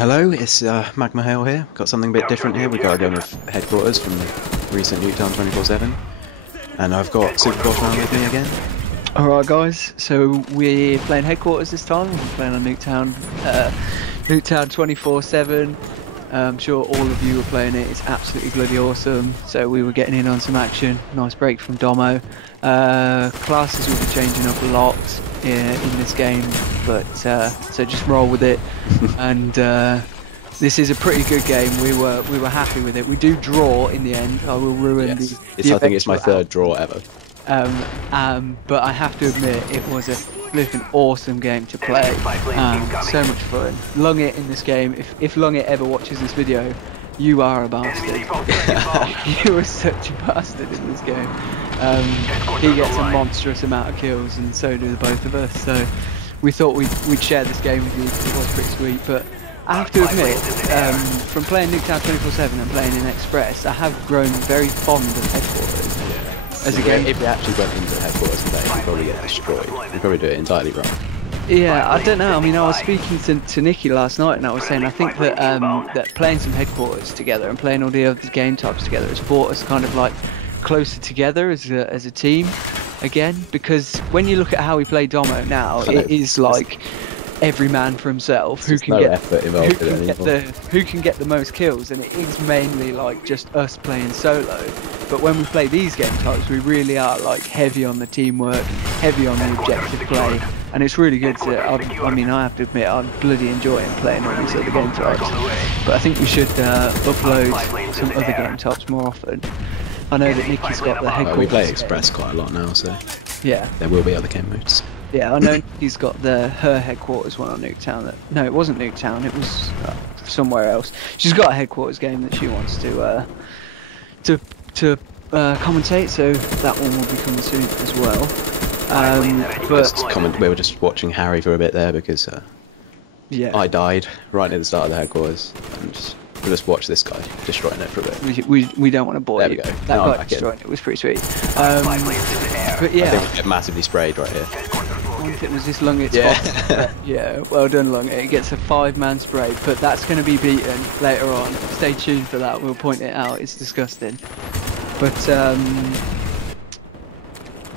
Hello, it's MagmaHail here. Got something a bit different here. We got a game of headquarters from recent Nuketown 24/7, and I've got Superboshman with me again. Alright guys, so we're playing headquarters this time. We're playing on Nuketown 24/7. I'm sure all of you were playing it. It's absolutely bloody awesome. So we were getting in on some action. Nice break from Domo. Classes will be changing up a lot in this game, but so just roll with it. And this is a pretty good game. We were happy with it. We do draw in the end. I will ruin I think it's my third draw ever. But I have to admit, it was a flipping awesome game to play. So much fun. Lungit in this game. If Lungit ever watches this video, you are a bastard. You are such a bastard in this game. He gets a monstrous amount of kills, and so do the both of us. So we thought we'd share this game with you. It was pretty sweet, but I have to admit, from playing Nuketown 24/7 and playing in Express, I have grown very fond of headquarters. As a game, if we actually went into the headquarters today, we'd probably get destroyed. We'd probably do it entirely wrong. Yeah, I don't know. I mean, I was speaking to Nikki last night, and I was saying I think that that playing some headquarters together and playing all the other game types together has brought us kind of like closer together as a team again. Because when you look at how we play Domo now, it is like every man for himself. Who can get the most kills, and it is mainly like just us playing solo. But when we play these game types, we really are like heavy on the teamwork, heavy on the objective play, and it's really good to. I mean, I have to admit, I'm bloody enjoying playing all these other game types. But I think we should upload some other game types more often. I know that Nikki's got the headquarters. We play Express quite a lot now, so yeah, there will be other game modes. Yeah, I know Nikki's got her headquarters one on Nuketown. No, it wasn't Nuketown. It was somewhere else. She's got a headquarters game that she wants to commentate, so that one will be coming soon as well. We were just watching Harry for a bit there because yeah, I died right near the start of the headquarters, and we'll just watch this guy destroying it for a bit. We don't want to bore you. There we go. That guy destroying it was pretty sweet. But yeah, I think we get massively sprayed right here. It was this Lungit spot. Yeah, well done Lungit. It gets a 5-man spray, but that's going to be beaten later on. Stay tuned for that. We'll point it out. It's disgusting. But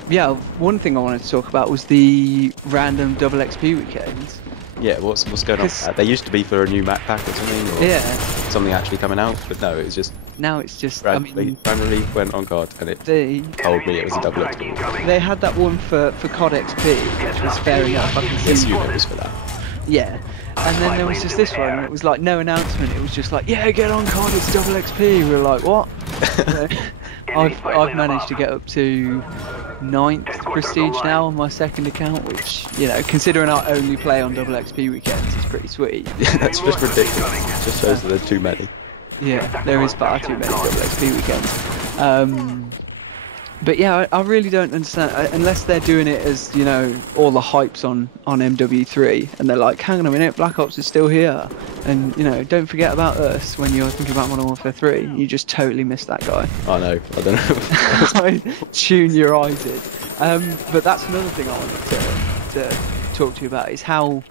yeah, one thing I wanted to talk about was the random double XP weekends. Yeah, what's going on? They used to be for a new map pack or something, or yeah, something actually coming out, but no, it was just now it's just randomly went on COD, and it told me it was a double XP. They had that one for COD XP, which was fair enough. I can see you was for that. Yeah, and then there was just this one, and it was like no announcement. It was just like, yeah, get on COD, it's double XP. We were like, what? I've managed to get up to 9th prestige now on my second account, which, you know, considering I only play on double XP weekends, is pretty sweet. Yeah, that's just ridiculous. It just shows that there's too many. Yeah, there is far too many double XP weekends. But yeah, I really don't understand, unless they're doing it as, you know, all the hypes on MW3, and they're like, hang on a minute, Black Ops is still here, and, you know, don't forget about us when you're thinking about Modern Warfare 3. You just totally missed that guy. I know, I don't know. Tune your eyes in. But that's another thing I wanted to talk to you about, is how,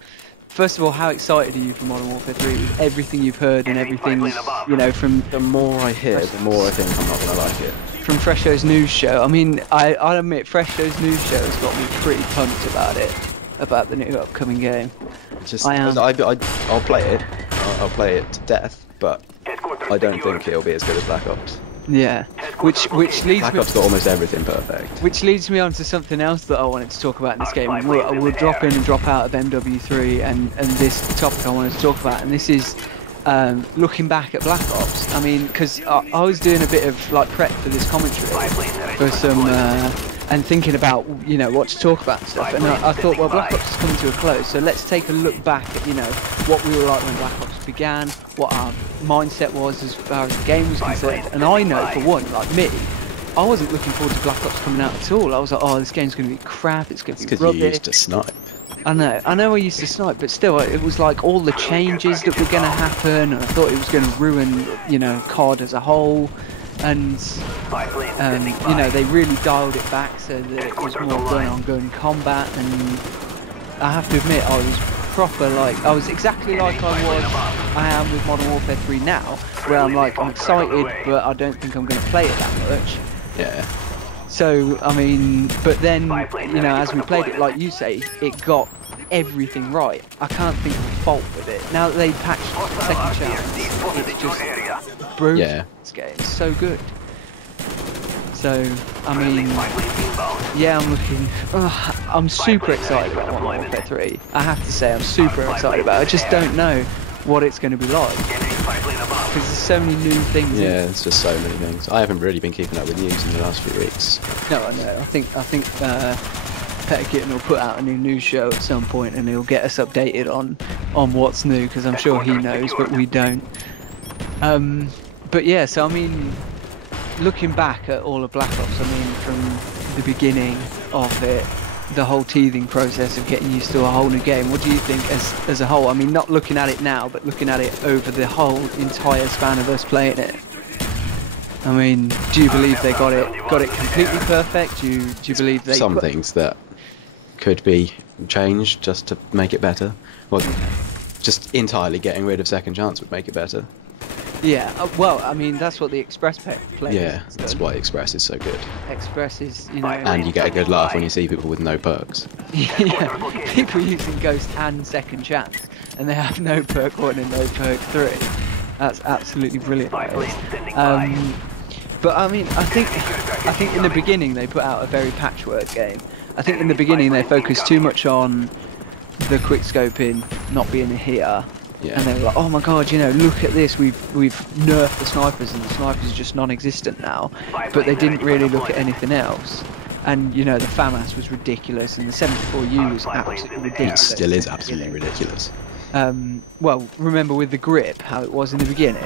first of all, how excited are you for Modern Warfare 3 with everything you've heard and everything, you know, from... The more I hear, the more I think I'm not going to like it. From Fresho's news show. I mean, I admit Fresho's news show has got me pretty pumped about it, about the new upcoming game. Just, I'll play it. I'll play it to death, but I don't think it'll be as good as Black Ops. Yeah, which leads Black Ops got almost everything perfect. Which leads me on to something else that I wanted to talk about in this game. We'll drop in and drop out of MW3 and this topic I wanted to talk about, and this is looking back at Black Ops. I mean, because I was doing a bit of like prep for this commentary for some and thinking about, you know, what to talk about and stuff, and I thought, well, Black Ops is coming to a close, so let's take a look back at, you know, what we were like when Black Ops began, what our mindset was as far as the game was concerned. And I know, for one, like me, I wasn't looking forward to Black Ops coming out at all. I was like, oh, this game's going to be crap, it's going to be rubbish. Because you used to snipe. I know I used to snipe, but still, it was like all the changes that were going to happen, and I thought it was going to ruin, you know, COD as a whole, and you know, they really dialed it back so that it was more gun-on-gun combat, and I have to admit, I was proper, like, I was exactly like I am with Modern Warfare 3 now, where I'm like, I'm excited, but I don't think I'm going to play it that much. Yeah. So, I mean, but then, you know, as we played it, like you say, it got everything right. I can't think of a fault with it. Now that they patched Second Chance, it's just brilliant. Yeah. This game is so good. So, I mean, yeah, I'm super excited about Modern Warfare 3. I have to say, I'm super excited about it. I just don't know what it's going to be like. Because there's so many new things. Yeah, it's just so many things. I haven't really been keeping up with news in the last few weeks. No, I know. I think Pettigitten will put out a new news show at some point, and he'll get us updated on what's new, because I'm sure he knows, but we don't. But yeah, so I mean, looking back at all of Black Ops, I mean, from the beginning of it, the whole teething process of getting used to a whole new game, what do you think as a whole? I mean, not looking at it now, but looking at it over the whole entire span of us playing it. I mean, do you believe they got it completely perfect? Do you believe they some things that could be changed just to make it better? Well, just entirely getting rid of Second Chance would make it better. Yeah, well, I mean, that's what the Express play. Yeah, that's why Express is so good. Express is, you know... And you get a good laugh when you see people with no perks. Yeah, people using Ghost and Second Chance, and they have no perk 1 and no perk 3. That's absolutely brilliant. But I mean, I think in the beginning they put out a very patchwork game. I think in the beginning they focused too much on the quick scoping not being here. Yeah. And they were like, oh my god, you know, look at this, we've nerfed the snipers and the snipers are just non-existent now. But they didn't really look at anything else. And, you know, the FAMAS was ridiculous and the 74U was absolutely ridiculous. It still is absolutely ridiculous. Well, remember with the grip, how it was in the beginning?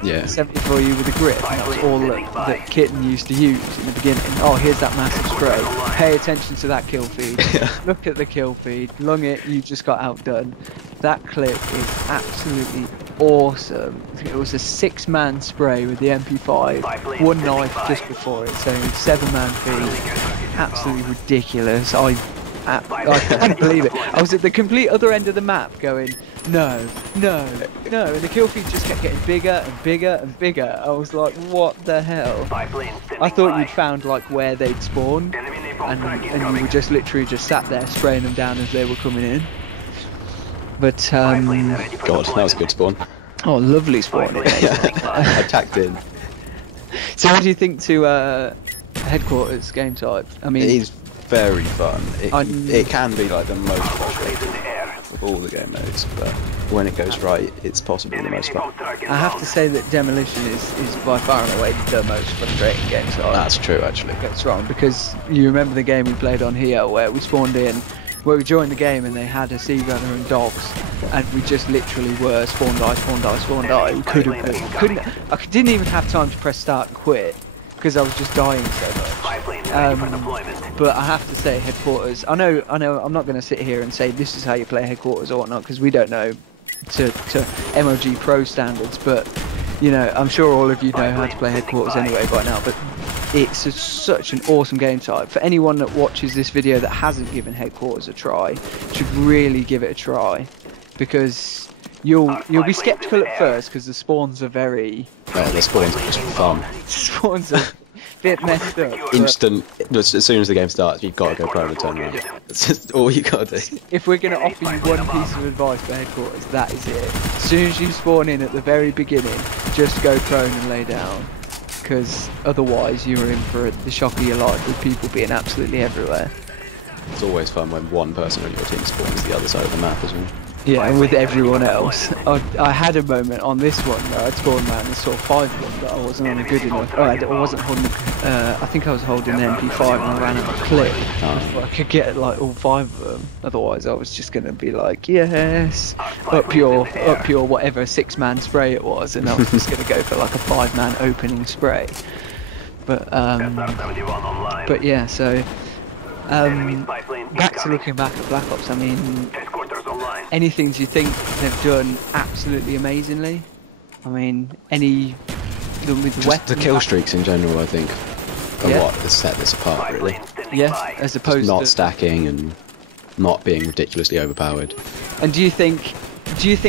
Yeah. 74U with the grip, and that was all that Kitten used to use in the beginning. Oh, here's that massive spray. Pay attention to that kill feed. Look at the kill feed. Lung it, you just got outdone. That clip is absolutely awesome. It was a 6-man spray with the MP5, 1 knife just before it, so 7-man feed. Absolutely ridiculous. I can't believe it. I was at the complete other end of the map going, no, no, no, and the kill feed just kept getting bigger and bigger and bigger. I was like, what the hell? I thought you'd found like where they'd spawned, and you were just literally just sat there spraying them down as they were coming in. But God, that was a good spawn. Oh, lovely spawn. I tacked in. So what do you think to Headquarters game type? I mean, it is very fun. It can be like the most frustrating of all the game modes, but when it goes right, it's possibly the most fun. I have to say that Demolition is by far and away the most frustrating game type. That's true, actually. That's wrong, because you remember the game we played on here where we spawned in, where we joined the game and they had a sea gunner and dogs, and we just literally were spawn die, spawn die, spawn die. We couldn't. I didn't even have time to press start and quit because I was just dying so much. But I have to say, Headquarters. I know. I'm not going to sit here and say this is how you play Headquarters or whatnot, because we don't know to MOG Pro standards. But you know, I'm sure all of you know how to play Headquarters anyway by now. But it's such an awesome game type. For anyone that watches this video that hasn't given Headquarters a try, should really give it a try, because you'll be skeptical at first because the spawns are very... the spawns are just fun. Spawns are a bit messed up. Instant, as soon as the game starts, you've got to go prone and turn around. That's just all you got to do. If we're going to offer you one piece of advice for Headquarters, that is it. As soon as you spawn in at the very beginning, just go prone and lay down. Because otherwise you're in for the shock of your life with people being absolutely everywhere. It's always fun when one person on your team spawns the other side of the map as well. Yeah, and with everyone else. I had a moment on this one where I'd spawned around and saw 5 of them, but I wasn't on a good enough. I wasn't holding. I think I was holding the MP5 and I ran out of clip. I could get like all 5 of them. Otherwise, I was just gonna be like, yes, up your whatever 6-man spray it was, and I was just gonna go for like a 5-man opening spray. But yeah, so back to looking back at Black Ops. I mean, anything do you think they've done absolutely amazingly? I mean, the kill streaks in general, I think, are what has set this apart, really. Yeah, as opposed to not to stacking and not being ridiculously overpowered. And do you think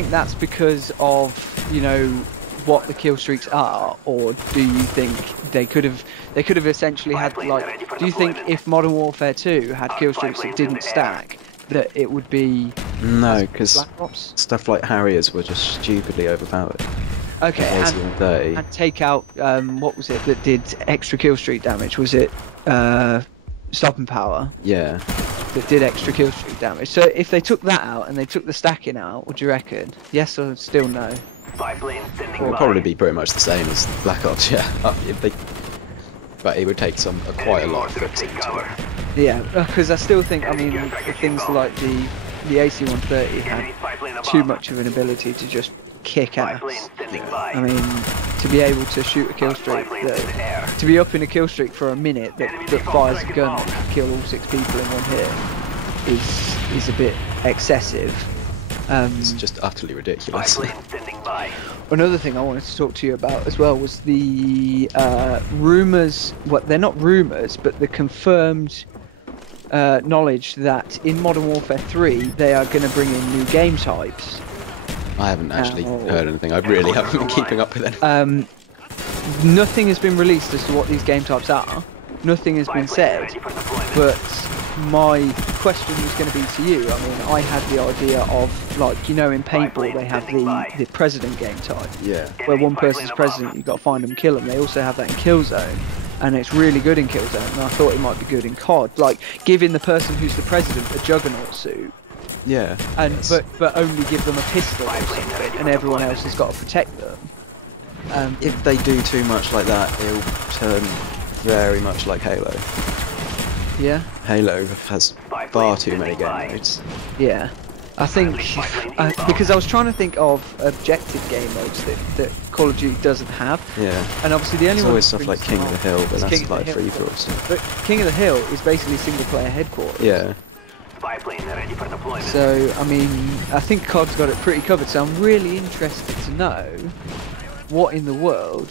that's because of, you know, what the kill streaks are, or do you think they could have essentially had, like, do you think if Modern Warfare 2 had kill streaks that didn't stack, that it would be... No, because stuff like Harriers were just stupidly overpowered. Okay, and take out, what was it that did extra kill streak damage? Was it Stopping Power? Yeah. That did extra kill streak damage. So if they took that out and they took the stacking out, what do you reckon? Yes or still no? It would probably be pretty much the same as Black Ops, yeah. But it would take quite a lot of fixing to it. Yeah, because I still think, I mean, things like the AC-130 had too much of an ability to just kick ass. Yeah. I mean, to be able to shoot a kill streak, to be up in a kill streak for a minute that fires a gun that can kill all 6 people in one hit is a bit excessive. It's just utterly ridiculous. Another thing I wanted to talk to you about as well was the rumours, well, they're not rumours, but the confirmed knowledge that in Modern Warfare 3 they are going to bring in new game types. I haven't actually heard anything. I really haven't been keeping up with it. Nothing has been released as to what these game types are. Nothing has been said. But my question was going to be to you. I mean, I had the idea of, like, you know, in paintball they have the president game type. Yeah. Where one person's president, you've got to find them, kill them. They also have that in Killzone. And it's really good in Killzone. And I thought it might be good in COD. Like, giving the person who's the president a juggernaut suit. Yeah. And but only give them a pistol or something, and everyone else has got to protect them. If they do too much like that, it'll turn very much like Halo. Yeah. Halo has far too many game modes. Yeah. I think because I was trying to think of objective game modes that Call of Duty doesn't have. Yeah. And obviously the only one always stuff like King of the Hill, but that's like free for all stuff. But King of the Hill is basically single player headquarters. Yeah. So, I mean, I think COD's got it pretty covered, so I'm really interested to know what in the world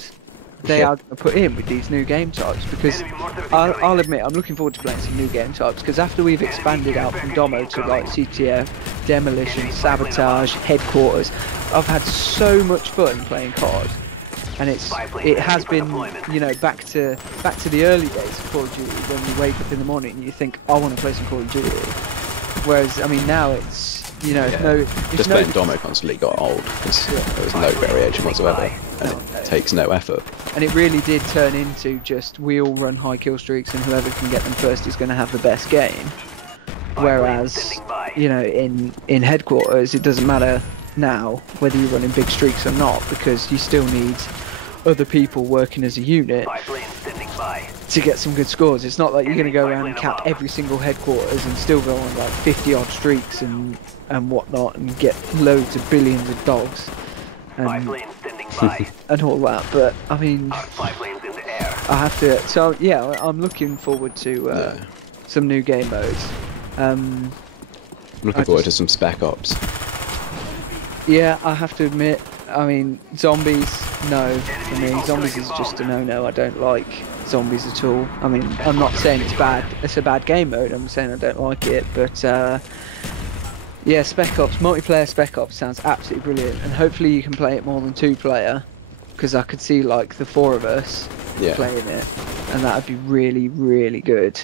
they are going to put in with these new game types, because I'll admit, I'm looking forward to playing some new game types, because after we've expanded out from Domo to like CTF, Demolition, Sabotage, Headquarters, I've had so much fun playing COD. And it has been, you know, back to the early days of Call of Duty, when you wake up in the morning and you think, I want to play some Call of Duty. Whereas, I mean, now it's, you know, just playing Domo constantly got old, because there was no variation whatsoever, and it takes no effort. And it really did turn into just, we all run high kill streaks and whoever can get them first is going to have the best game. Whereas, you know, in Headquarters, it doesn't matter now whether you're running big streaks or not, because you still need other people working as a unit to get some good scores. It's not like you're going to go around and cap every single Headquarters and still go on like 50 odd streaks and whatnot and get loads of billions of dogs and all that. But I mean, I have to, so yeah, I'm looking forward to some new game modes. I'm looking forward to some Spec Ops. Yeah, I have to admit, I mean, zombies, no. I mean, zombies is just a no-no. I don't like zombies at all. I mean, I'm not saying it's bad. It's a bad game mode. I'm saying I don't like it. But yeah, Spec Ops, multiplayer Spec Ops sounds absolutely brilliant. And hopefully you can play it more than 2-player, because I could see like the 4 of us playing it, and that would be really, really good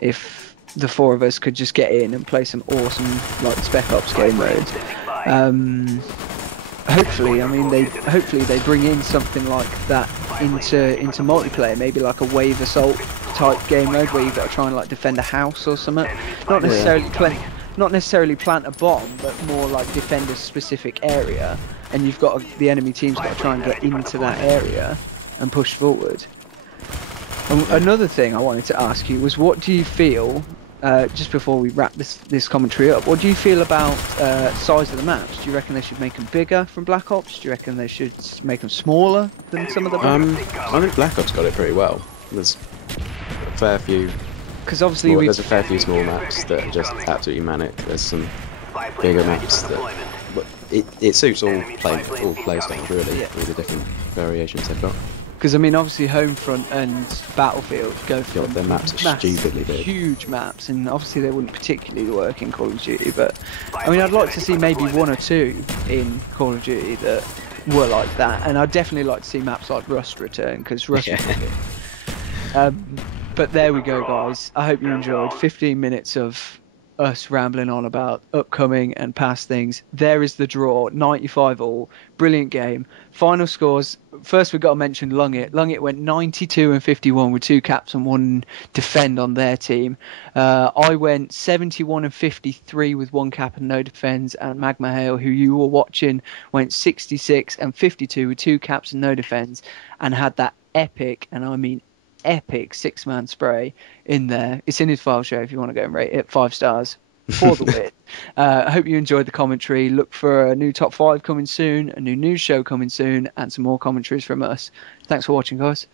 if the 4 of us could just get in and play some awesome like Spec Ops game modes. Hopefully, I mean, hopefully they bring in something like that into multiplayer, maybe like a wave assault type game mode where you've got to try and like defend a house or something. Not necessarily plant a bomb, but more like defend a specific area, and you've got the enemy team's got to try and get into that area and push forward. Another thing I wanted to ask you was, what do you feel? Just before we wrap this commentary up, what do you feel about size of the maps? Do you reckon they should make them bigger from Black Ops? Do you reckon they should make them smaller than some of the maps? I think Black Ops got it pretty well. There's a fair few. Because obviously there's a fair few small maps that are just absolutely manic. There's some bigger maps that, but it suits all play styles really, with the different variations they've got. Because I mean, obviously, Homefront and Battlefield go for their maps are stupidly big, huge maps, and obviously they wouldn't particularly work in Call of Duty. But I mean, I'd like to see maybe 1 or 2 in Call of Duty that were like that, and I'd definitely like to see maps like Rust return, because Rust. Yeah. But there we go, guys. I hope you enjoyed 15 minutes of us rambling on about upcoming and past things. There is the draw, 95 all. Brilliant game. Final scores. First, we've got to mention Lungit. Lungit went 92 and 51 with 2 caps and 1 defend on their team. I went 71 and 53 with 1 cap and no defends. And MagmaHail, who you were watching, went 66 and 52 with 2 caps and no defends, and had that epic, and I mean epic, 6-man spray in there. It's in his file show if you want to go and rate it 5 stars for the win. I hope you enjoyed the commentary. Look for a new top 5 coming soon, a new news show coming soon, and some more commentaries from us. Thanks for watching, guys.